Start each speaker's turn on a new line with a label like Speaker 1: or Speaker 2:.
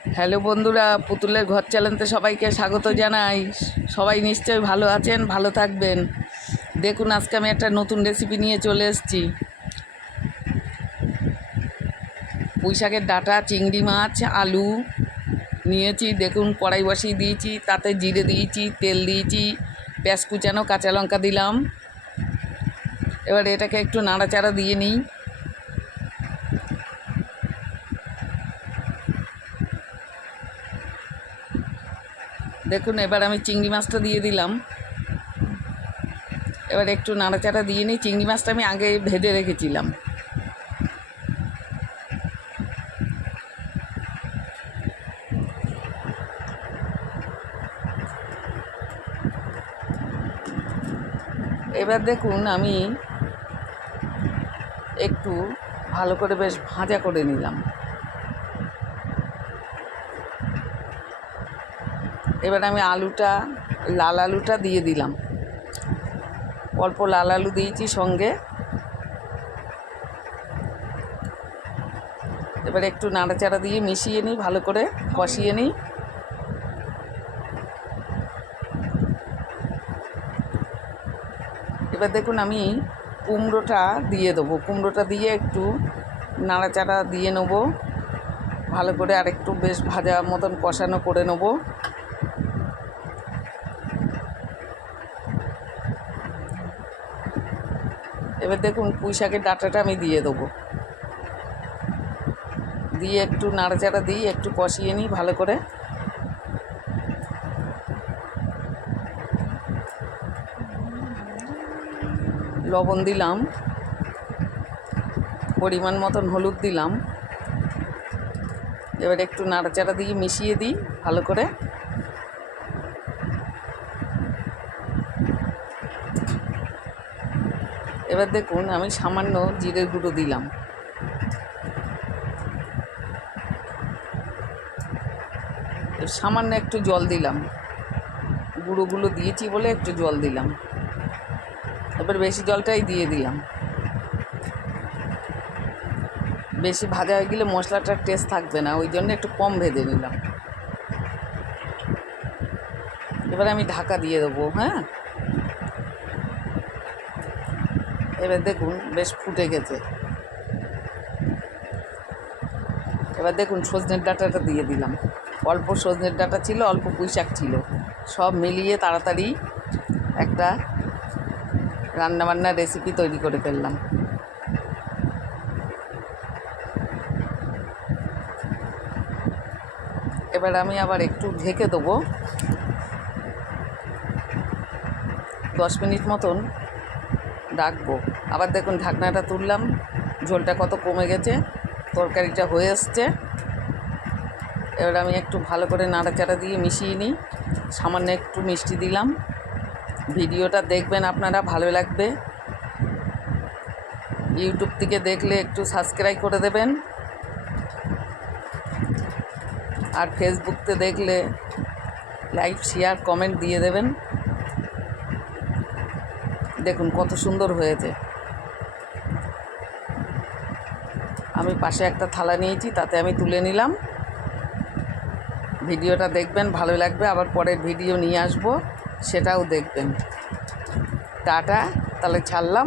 Speaker 1: Hello বন্ধুরা, পুতুলের ঘর চ্যানেলতে সবাইকে স্বাগত জানাই। সবাই নিশ্চয়ই ভালো আছেন, ভালো থাকবেন। দেখুন, আজকে আমি একটা নতুন রেসিপি নিয়ে চলে এসেছি। পুঁই শাকের ডাঁটা, চিংড়ি মাছ, আলু নিয়েছি। দেখুন, কড়াই বসিয়ে দিয়েছি, তাতে জিরে দিয়েছি, তেল দিয়েছি, পেঁয়াজ কুচানো, কাঁচা লঙ্কা দিলাম। এবার এটাকে একটু নাড়াচাড়া দিয়ে নিই। দেখুন, এবার আমি চিংড়ি মাছটা দিয়ে দিলাম। এবার একটু নাড়াচাড়া দিয়ে নিই। চিংড়ি মাছটা আমি আগে ভেজে রেখেছিলাম। এবার দেখুন, আমি একটু ভালো করে বেশ ভাজা করে নিলাম। এবার আমি আলুটা, লাল আলুটা দিয়ে দিলাম। অল্প লাল আলু দিয়েছি সঙ্গে। এবার একটু নাড়াচাড়া দিয়ে মিশিয়ে নিই, ভালো করে কষিয়ে নিই। এবার দেখুন আমি কুমড়োটা দিয়ে দেবো। কুমড়োটা দিয়ে একটু নাড়াচাড়া দিয়ে নেব। ভালো করে আর একটু বেশ ভাজা মতন কষানো করে নেব। এবার দেখুন পুঁই শাকের ডাঁটাটা আমি দিয়ে দেবো। দিয়ে একটু নাড়াচাড়া দিই, একটু কষিয়ে নিই ভালো করে। লবণ দিলাম। পরিমাণ মতন হলুদ দিলাম। এবার একটু নাড়াচাড়া দিয়ে মিশিয়ে দিই ভালো করে। এবার দেখুন, আমি সামান্য জিরের গুঁড়ো দিলাম। সামান্য একটু জল দিলাম। গুঁড়োগুলো দিয়েছি বলে একটু জল দিলাম। এবার বেশি জলটাই দিয়ে দিলাম। বেশি ভাজা হয়ে গেলে মশলাটার টেস্ট থাকবে না, ওই জন্য একটু কম ভেজে নিলাম। এবার আমি ঢাকা দিয়ে দেবো হ্যাঁ? এবার দেখুন, বেশ ফুটে গেছে। এবার দেখুন, সজনের ডাঁটাটা দিয়ে দিলাম। অল্প সজনের ডাঁটা ছিল, অল্প পুঁই শাক ছিল। সব মিলিয়ে তাড়াতাড়ি একটা রান্নাবান্নার রেসিপি তৈরি করে ফেললাম। এবার আমি আবার একটু ঢেকে দেবো। দশ মিনিট মতন রাখব আবার দেখুন ঢাকনাটা তুললাম, ঝোলটা কত কমে গেছে, তরকারিটা হয়ে এসছে। এবার আমি একটু ভালো করে নাড়াচাড়া দিয়ে মিশিয়ে নিই। সামান্য একটু মিষ্টি দিলাম। ভিডিওটা দেখবেন আপনারা, ভালো লাগবে। ইউটিউব থেকে দেখলে একটু সাবস্ক্রাইব করে দেবেন। আর ফেসবুকতে দেখলে লাইক শেয়ার কমেন্ট দিয়ে দেবেন। দেখুন, কত সুন্দর হয়েছে। আমি পাশে একটা থালা নিয়েছি, তাতে আমি তুলে নিলাম। ভিডিওটা দেখবেন, ভালো লাগবে। আবার পরের ভিডিও নিয়ে আসব, সেটাও দেখবেন। টাটা, তাহলে ছাড়লাম।